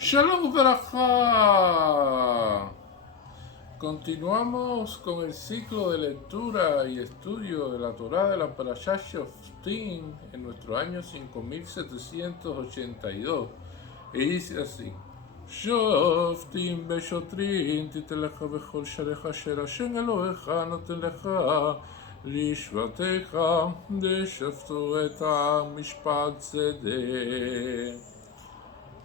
Shalom Braja. Continuamos con el ciclo de lectura y estudio de la Torá de la Parashá Shoftim en nuestro año 5782. Y dice así: Shoftim beshotrim titelecha bechol sharecha asher Hashem Elohecha noten lecha lishvatecha deshaftu et mishpat tzedek.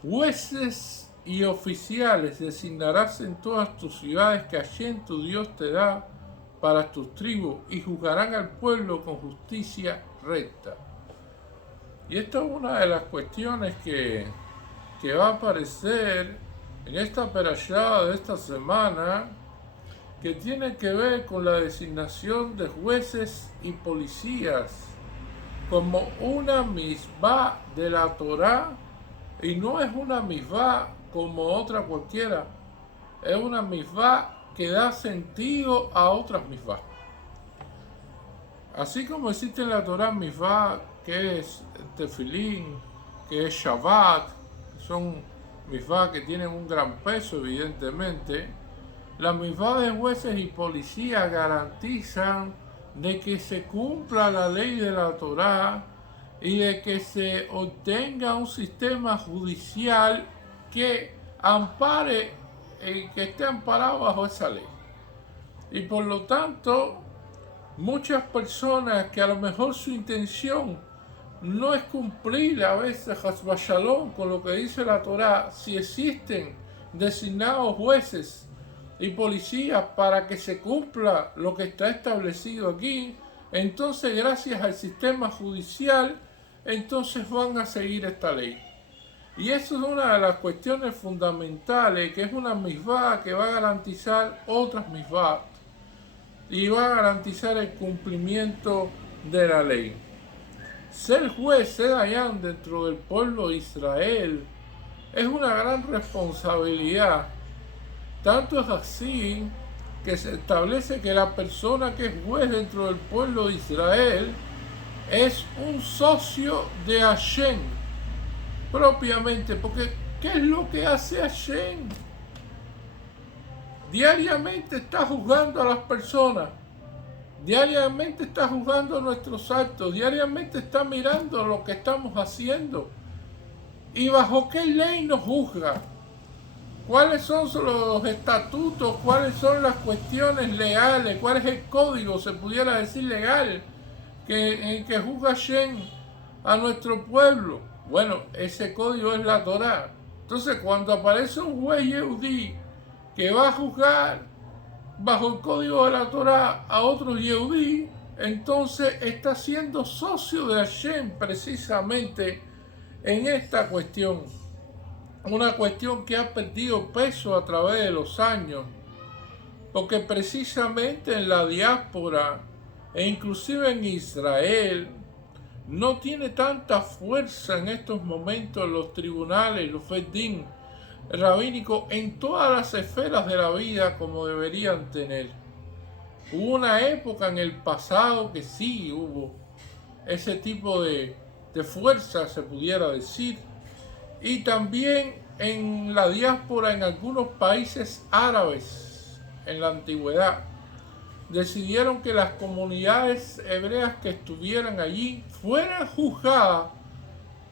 Jueces y oficiales designarás en todas tus ciudades que Hashem tu Dios te da para tus tribus, y juzgarán al pueblo con justicia recta. Y esto es una de las cuestiones que va a aparecer en esta perashá de esta semana, que tiene que ver con la designación de jueces y policías como una misbah de la Torá. Y no es una misbah como otra cualquiera, es una misbah que da sentido a otras misbah. Así como existe en la Torah misbah que es tefilín, que es Shabbat, son misbah que tienen un gran peso evidentemente, las misbah de jueces y policías garantizan de que se cumpla la ley de la Torah y de que se obtenga un sistema judicial que ampare, que esté amparado bajo esa ley. Y por lo tanto, muchas personas que a lo mejor su intención no es cumplir a veces Hasba Shalom con lo que dice la Torá, si existen designados jueces y policías para que se cumpla lo que está establecido aquí, entonces gracias al sistema judicial, entonces van a seguir esta ley. Y eso es una de las cuestiones fundamentales, que es una misbah que va a garantizar otras misbah y va a garantizar el cumplimiento de la ley. Ser juez, ser dayán dentro del pueblo de Israel es una gran responsabilidad. Tanto es así que se establece que la persona que es juez dentro del pueblo de Israel es un socio de Hashem propiamente, porque ¿qué es lo que hace Hashem? Diariamente está juzgando a las personas, diariamente está juzgando nuestros actos, diariamente está mirando lo que estamos haciendo. ¿Y bajo qué ley nos juzga? ¿Cuáles son los estatutos? ¿Cuáles son las cuestiones legales? ¿Cuál es el código, se pudiera decir, legal en que juzga Hashem a nuestro pueblo? Bueno, ese código es la Torá. Entonces, cuando aparece un juez yehudí que va a juzgar bajo el código de la Torá a otros yehudí, entonces está siendo socio de Hashem precisamente en esta cuestión. Una cuestión que ha perdido peso a través de los años, porque precisamente en la diáspora e inclusive en Israel no tiene tanta fuerza en estos momentos los tribunales, los bedín rabínicos en todas las esferas de la vida como deberían tener. Hubo una época en el pasado que sí hubo ese tipo de fuerza, se pudiera decir, y también en la diáspora en algunos países árabes en la antigüedad decidieron que las comunidades hebreas que estuvieran allí fueran juzgadas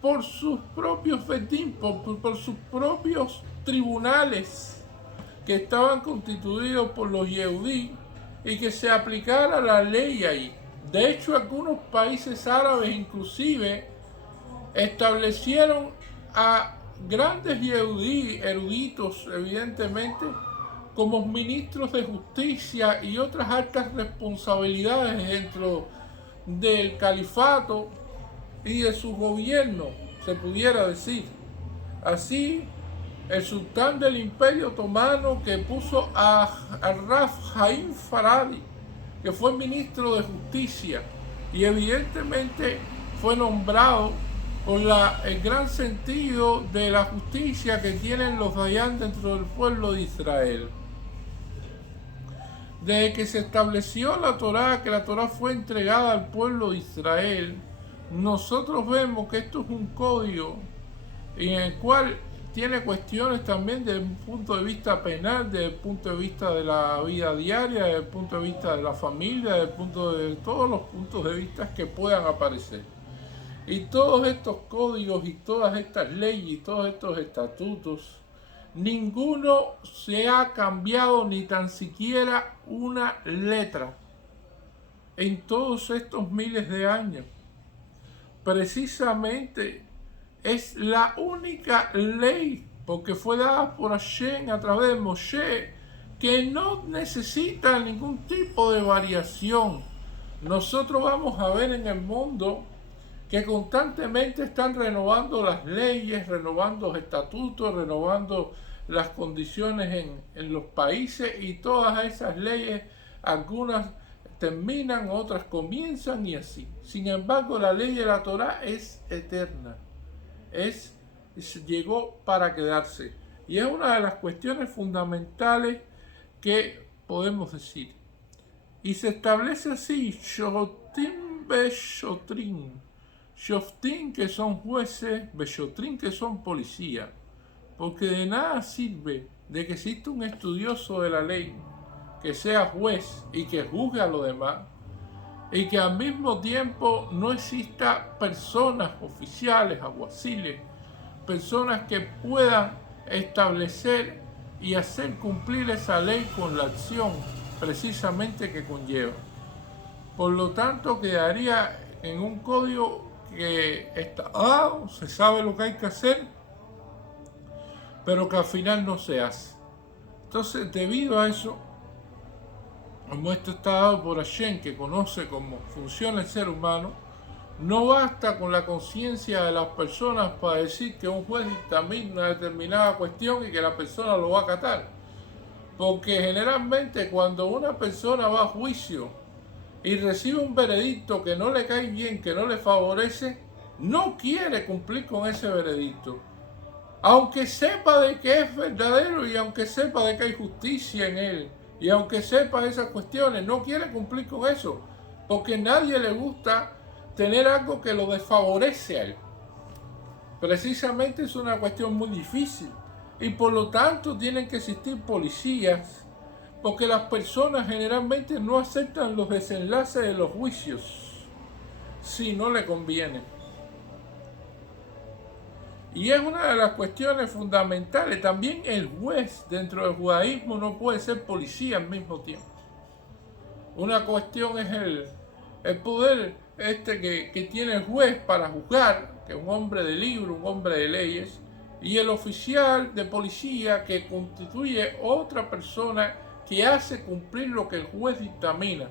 por sus propios bedín, por sus propios tribunales que estaban constituidos por los yehudí, y que se aplicara la ley ahí. De hecho, algunos países árabes inclusive establecieron a grandes yehudí, eruditos evidentemente, como ministros de justicia y otras altas responsabilidades dentro del califato y de su gobierno, se pudiera decir. Así, el sultán del Imperio Otomano, que puso a Raf Haim Faradi, que fue ministro de justicia, y evidentemente fue nombrado por el gran sentido de la justicia que tienen los dayán dentro del pueblo de Israel. Desde que se estableció la Torá, que la Torá fue entregada al pueblo de Israel, nosotros vemos que esto es un código en el cual tiene cuestiones también desde un punto de vista penal, desde el punto de vista de la vida diaria, desde el punto de vista de la familia, desde el punto de todos los puntos de vista que puedan aparecer. Y todos estos códigos y todas estas leyes y todos estos estatutos, ninguno se ha cambiado ni tan siquiera una letra en todos estos miles de años. Precisamente es la única ley, porque fue dada por Hashem a través de Moshe, que no necesita ningún tipo de variación. Nosotros vamos a ver en el mundo que constantemente están renovando las leyes, renovando los estatutos, renovando las condiciones en los países, y todas esas leyes, algunas terminan, otras comienzan y así. Sin embargo, la ley de la Torá es eterna, llegó para quedarse, y es una de las cuestiones fundamentales que podemos decir. Y se establece así: Shotim Beshotrim, Shoftim, que son jueces, Beshotrim, que son policías, porque de nada sirve de que exista un estudioso de la ley que sea juez y que juzgue a los demás, y que al mismo tiempo no exista personas oficiales, alguaciles, personas que puedan establecer y hacer cumplir esa ley con la acción precisamente que conlleva. Por lo tanto, quedaría en un código que está dado, se sabe lo que hay que hacer, pero que al final no se hace. Entonces, debido a eso, como esto está dado por Hashem, que conoce cómo funciona el ser humano, no basta con la conciencia de las personas para decir que un juez dictamina una determinada cuestión y que la persona lo va a acatar. Porque generalmente cuando una persona va a juicio y recibe un veredicto que no le cae bien, que no le favorece, no quiere cumplir con ese veredicto. Aunque sepa de que es verdadero y aunque sepa de que hay justicia en él, y aunque sepa esas cuestiones, no quiere cumplir con eso, porque a nadie le gusta tener algo que lo desfavorece a él. Precisamente es una cuestión muy difícil, y por lo tanto tienen que existir policías, porque las personas generalmente no aceptan los desenlaces de los juicios si no le conviene. Y es una de las cuestiones fundamentales. También el juez dentro del judaísmo no puede ser policía al mismo tiempo. Una cuestión es el poder que tiene el juez para juzgar, que es un hombre de libro, un hombre de leyes, y el oficial de policía, que constituye otra persona que hace cumplir lo que el juez dictamina.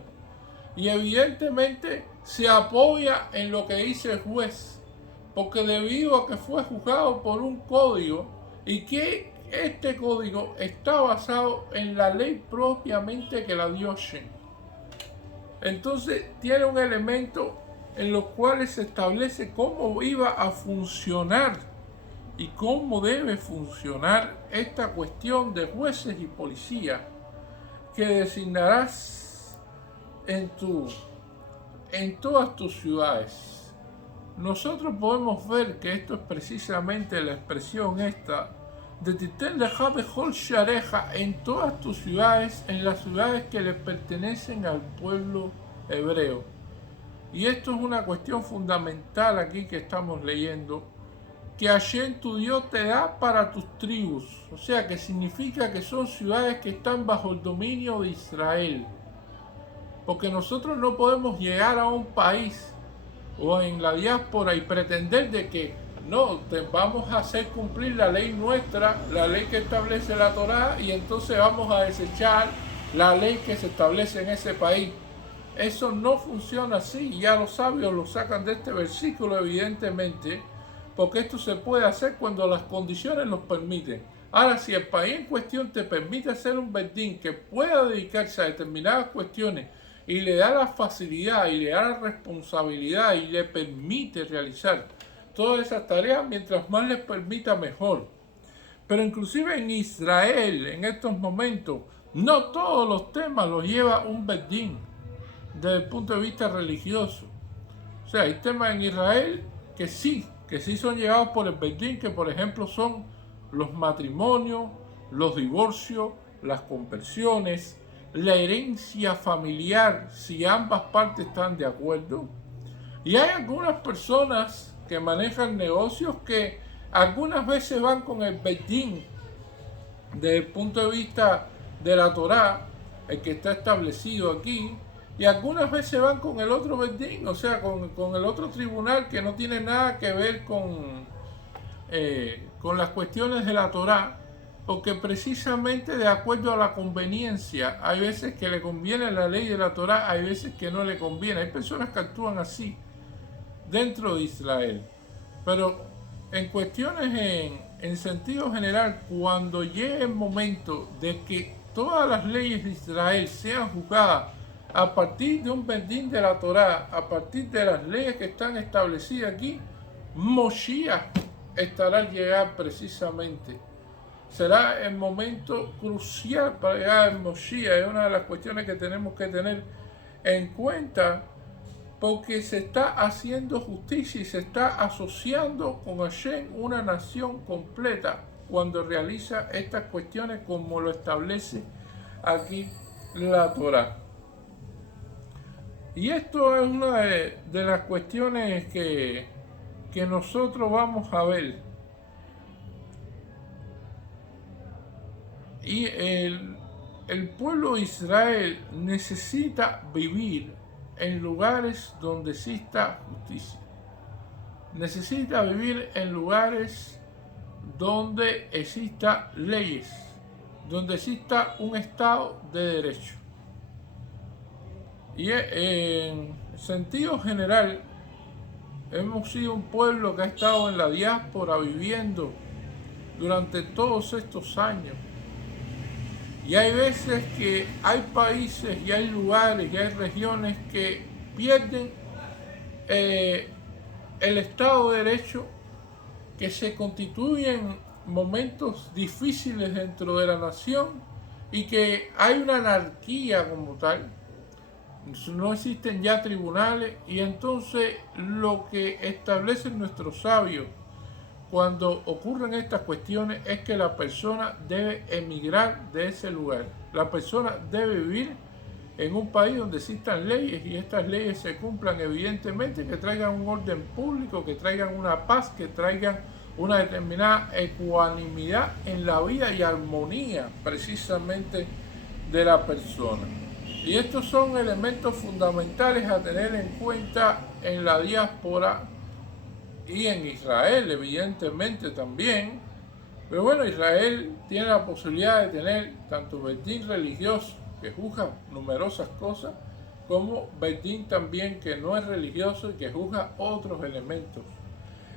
Y evidentemente se apoya en lo que dice el juez, porque debido a que fue juzgado por un código, y que este código está basado en la ley propiamente que la dio Hashem. Entonces tiene un elemento en los cuales se establece cómo iba a funcionar y cómo debe funcionar esta cuestión de jueces y policías que designarás en todas tus ciudades. Nosotros podemos ver que esto es precisamente la expresión esta de Titen leja bechol shareja, en todas tus ciudades, en las ciudades que le pertenecen al pueblo hebreo. Y esto es una cuestión fundamental aquí que estamos leyendo, que Hashem tu Dios te da para tus tribus, o sea que significa que son ciudades que están bajo el dominio de Israel, porque nosotros no podemos llegar a un país o en la diáspora y pretender de que no, vamos a hacer cumplir la ley nuestra, la ley que establece la Torá, y entonces vamos a desechar la ley que se establece en ese país. Eso no funciona así, y ya los sabios lo sacan de este versículo evidentemente, porque esto se puede hacer cuando las condiciones los permiten. Ahora, si el país en cuestión te permite hacer un bedín que pueda dedicarse a determinadas cuestiones y le da la facilidad y le da la responsabilidad y le permite realizar todas esas tareas, mientras más les permita mejor. Pero inclusive en Israel, en estos momentos, no todos los temas los lleva un bedín desde el punto de vista religioso. O sea, hay temas en Israel que sí son llevados por el bedín, que por ejemplo son los matrimonios, los divorcios, las conversiones, la herencia familiar, si ambas partes están de acuerdo. Y hay algunas personas que manejan negocios que algunas veces van con el bedín desde el punto de vista de la Torá, el que está establecido aquí, y algunas veces van con el otro bedín, o sea, con el otro tribunal que no tiene nada que ver con las cuestiones de la Torá, porque precisamente de acuerdo a la conveniencia, hay veces que le conviene la ley de la Torá, hay veces que no le conviene. Hay personas que actúan así dentro de Israel, pero en cuestiones en sentido general, cuando llegue el momento de que todas las leyes de Israel sean juzgadas a partir de un bedín de la Torá, a partir de las leyes que están establecidas aquí, Moshiach estará al llegar precisamente. Será el momento crucial para llegar al Moshiach. Es una de las cuestiones que tenemos que tener en cuenta, porque se está haciendo justicia y se está asociando con Hashem una nación completa cuando realiza estas cuestiones como lo establece aquí la Torá. Y esto es una de las cuestiones que nosotros vamos a ver. Y el pueblo de Israel necesita vivir en lugares donde exista justicia. Necesita vivir en lugares donde exista leyes, donde exista un Estado de derecho. Y en sentido general, hemos sido un pueblo que ha estado en la diáspora viviendo durante todos estos años. Y hay veces que hay países y hay lugares y hay regiones que pierden el Estado de Derecho, que se constituyen momentos difíciles dentro de la nación y que hay una anarquía como tal. No existen ya tribunales, y entonces lo que establecen nuestros sabios cuando ocurren estas cuestiones es que la persona debe emigrar de ese lugar. La persona debe vivir en un país donde existan leyes y estas leyes se cumplan, evidentemente, que traigan un orden público, que traigan una paz, que traigan una determinada ecuanimidad en la vida y armonía precisamente de la persona. Y estos son elementos fundamentales a tener en cuenta en la diáspora y en Israel, evidentemente también. Pero bueno, Israel tiene la posibilidad de tener tanto bedín religioso, que juzga numerosas cosas, como bedín también que no es religioso y que juzga otros elementos.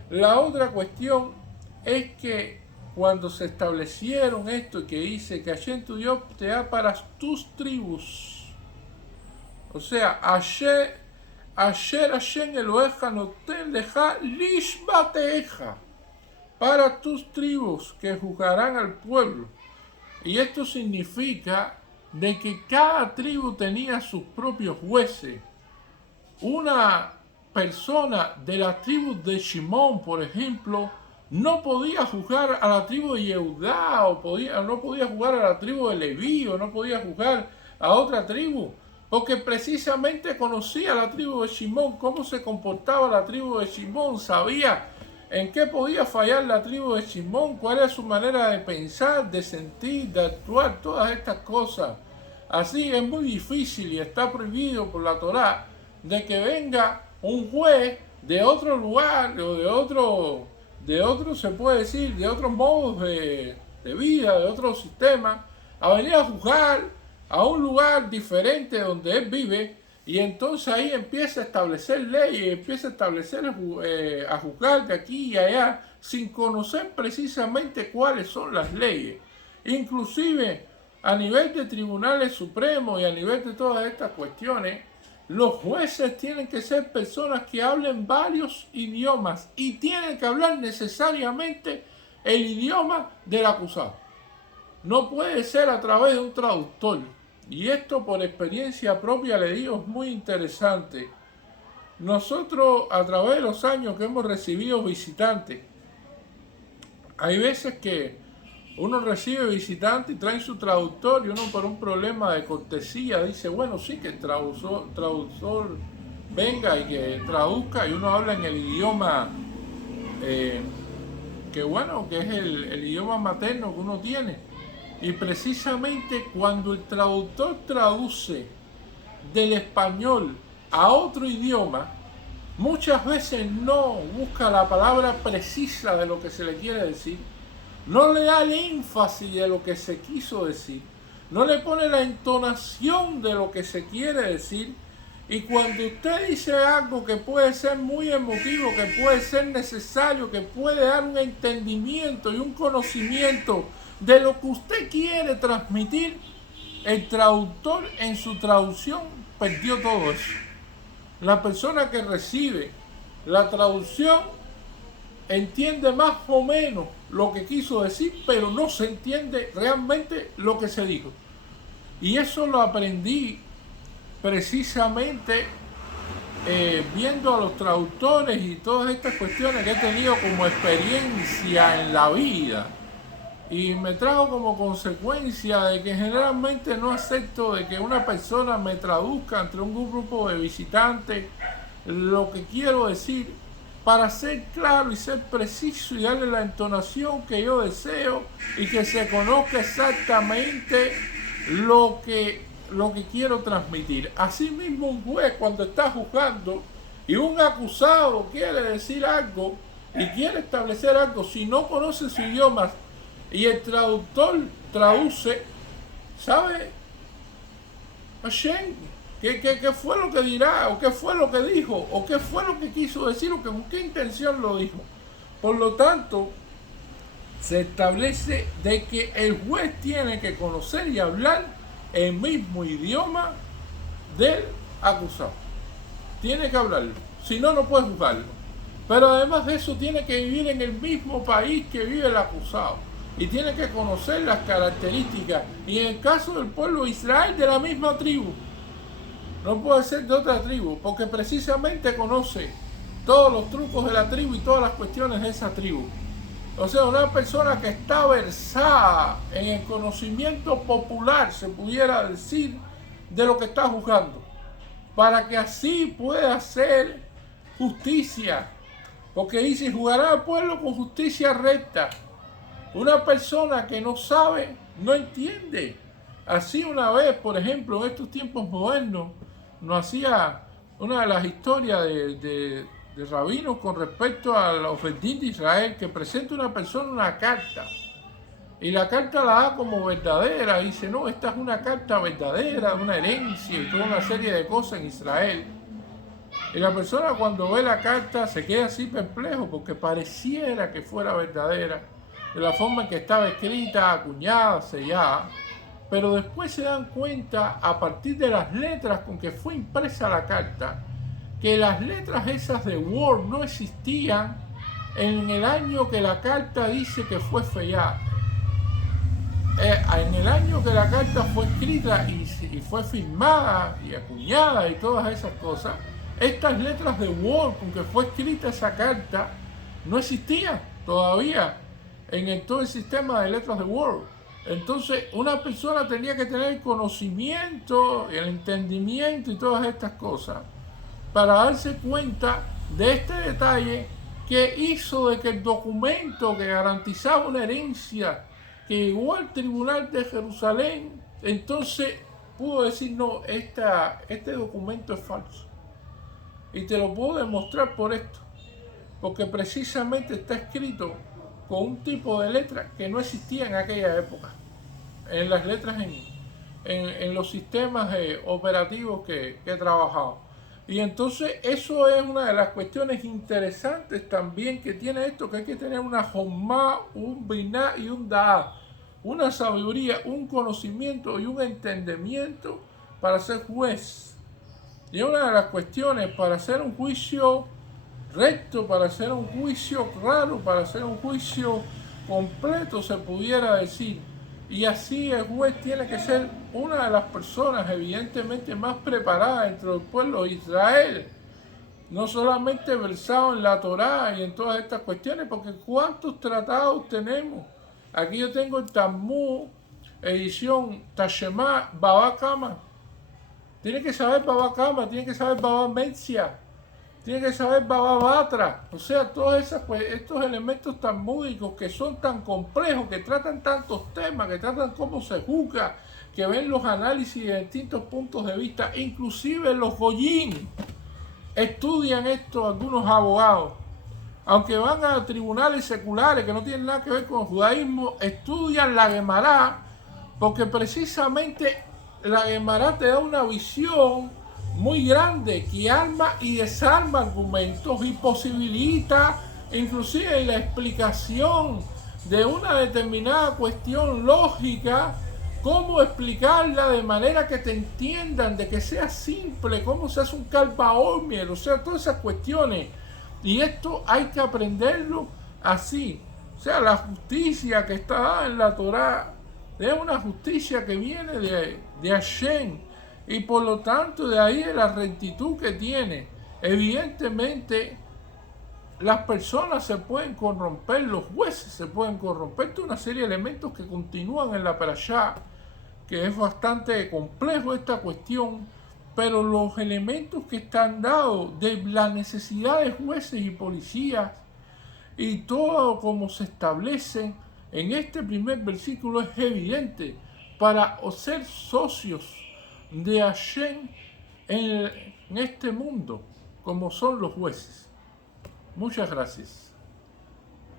La otra cuestión es que cuando se establecieron esto y que dice que Hashem tu Dios te da para tus tribus, o sea, Asher Hashem Eloheja noten leja lishbateja, para tus tribus que juzgarán al pueblo. Y esto significa de que cada tribu tenía sus propios jueces. Una persona de la tribu de Shimón, por ejemplo, no podía juzgar a la tribu de Yehudá, no podía juzgar a la tribu de Leví, o no podía juzgar a otra tribu, porque precisamente conocía la tribu de Shimón, cómo se comportaba la tribu de Shimón, sabía en qué podía fallar la tribu de Shimón, cuál era su manera de pensar, de sentir, de actuar, todas estas cosas. Así es muy difícil y está prohibido por la Torá de que venga un juez de otro lugar o de otro se puede decir, de otros modos de vida, de otro sistema, a venir a juzgar a un lugar diferente donde él vive, y entonces ahí empieza a establecer leyes, empieza a establecer a juzgar de aquí y allá, sin conocer precisamente cuáles son las leyes. Inclusive a nivel de tribunales supremos y a nivel de todas estas cuestiones, los jueces tienen que ser personas que hablen varios idiomas y tienen que hablar necesariamente el idioma del acusado. No puede ser a través de un traductor. Y esto, por experiencia propia, le digo, es muy interesante. Nosotros, a través de los años que hemos recibido visitantes, hay veces que uno recibe visitantes y traen su traductor y uno por un problema de cortesía dice, bueno, sí, que el traductor venga y que traduzca, y uno habla en el idioma eh, que bueno, que es el idioma materno que uno tiene. Y precisamente cuando el traductor traduce del español a otro idioma, muchas veces no busca la palabra precisa de lo que se le quiere decir, no le da el énfasis de lo que se quiso decir, no le pone la entonación de lo que se quiere decir. Y cuando usted dice algo que puede ser muy emotivo, que puede ser necesario, que puede dar un entendimiento y un conocimiento de lo que usted quiere transmitir, el traductor en su traducción perdió todo eso. La persona que recibe la traducción entiende más o menos lo que quiso decir, pero no se entiende realmente lo que se dijo. Y eso lo aprendí precisamente viendo a los traductores y todas estas cuestiones que he tenido como experiencia en la vida. Y me trajo como consecuencia de que generalmente no acepto de que una persona me traduzca entre un grupo de visitantes lo que quiero decir, para ser claro y ser preciso y darle la entonación que yo deseo y que se conozca exactamente lo que quiero transmitir. Asimismo, un juez cuando está juzgando y un acusado quiere decir algo y quiere establecer algo, si no conoce su idioma y el traductor traduce, ¿sabe? ¿Qué fue lo que dirá? ¿O qué fue lo que dijo? ¿O qué fue lo que quiso decir? ¿O con qué intención lo dijo? Por lo tanto, se establece de que el juez tiene que conocer y hablar el mismo idioma del acusado. Tiene que hablarlo, si no, no puede juzgarlo. Pero además de eso, tiene que vivir en el mismo país que vive el acusado. Y tiene que conocer las características. Y en el caso del pueblo de Israel, de la misma tribu. No puede ser de otra tribu, porque precisamente conoce todos los trucos de la tribu y todas las cuestiones de esa tribu. O sea, una persona que está versada en el conocimiento popular, se pudiera decir, de lo que está juzgando, para que así pueda hacer justicia, porque dice, juzgará al pueblo con justicia recta. Una persona que no sabe, no entiende. Así una vez, por ejemplo, en estos tiempos modernos, nos hacía una de las historias de rabinos con respecto a los Bedín de Israel, que presenta una persona una carta y la carta la da como verdadera, y dice, no, esta es una carta verdadera, una herencia y toda una serie de cosas en Israel. Y la persona cuando ve la carta se queda así perplejo porque pareciera que fuera verdadera, de la forma en que estaba escrita, acuñada, sellada. Pero después se dan cuenta, a partir de las letras con que fue impresa la carta, que las letras esas de Word no existían en el año que la carta dice que fue sellada. En el año que la carta fue escrita y fue firmada y acuñada y todas esas cosas, estas letras de Word con que fue escrita esa carta no existían todavía en todo el sistema de letras de Word. Entonces una persona tenía que tener el conocimiento, el entendimiento y todas estas cosas para darse cuenta de este detalle que hizo de que el documento que garantizaba una herencia que llegó al tribunal de Jerusalén, entonces pudo decir, no, este documento es falso. Y te lo puedo demostrar por esto, porque precisamente está escrito con un tipo de letra que no existía en aquella época, en las letras en los sistemas operativos que he trabajado. Y entonces eso es una de las cuestiones interesantes también que tiene esto, que hay que tener una jomá, un biná y un daá, una sabiduría, un conocimiento y un entendimiento para ser juez. Y una de las cuestiones para hacer un juicio recto, para hacer un juicio claro, para hacer un juicio completo, se pudiera decir. Y así el juez tiene que ser una de las personas evidentemente más preparadas dentro del pueblo de Israel. No solamente versado en la Torá y en todas estas cuestiones, porque ¿cuántos tratados tenemos Aquí yo tengo el Talmud, edición Tashema Baba Kama. Tiene que saber Baba Kama, tiene que saber Baba Metzia, tiene que saber Baba Batra. O sea, todos estos elementos talmúdicos que son tan complejos, que tratan tantos temas, que tratan cómo se juzga, que ven los análisis de distintos puntos de vista, inclusive los goyim estudian esto algunos abogados. Aunque van a tribunales seculares que no tienen nada que ver con el judaísmo, estudian la Gemara, porque precisamente la Gemara te da una visión muy grande que arma y desarma argumentos y posibilita inclusive la explicación de una determinada cuestión lógica, cómo explicarla de manera que te entiendan, de que sea simple, cómo se hace un Kalpa Omer, o sea, todas esas cuestiones. Y esto hay que aprenderlo así. O sea, la justicia que está dada en la Torá es una justicia que viene de Hashem. Y por lo tanto de ahí la rectitud que tiene. Evidentemente las personas se pueden corromper, los jueces se pueden corromper. Toda una serie de elementos que continúan en la parashá, que es bastante complejo esta cuestión. Pero los elementos que están dados de la necesidad de jueces y policías y todo como se establece en este primer versículo es evidente para ser socios de Hashem en este mundo, como son los jueces. Muchas gracias.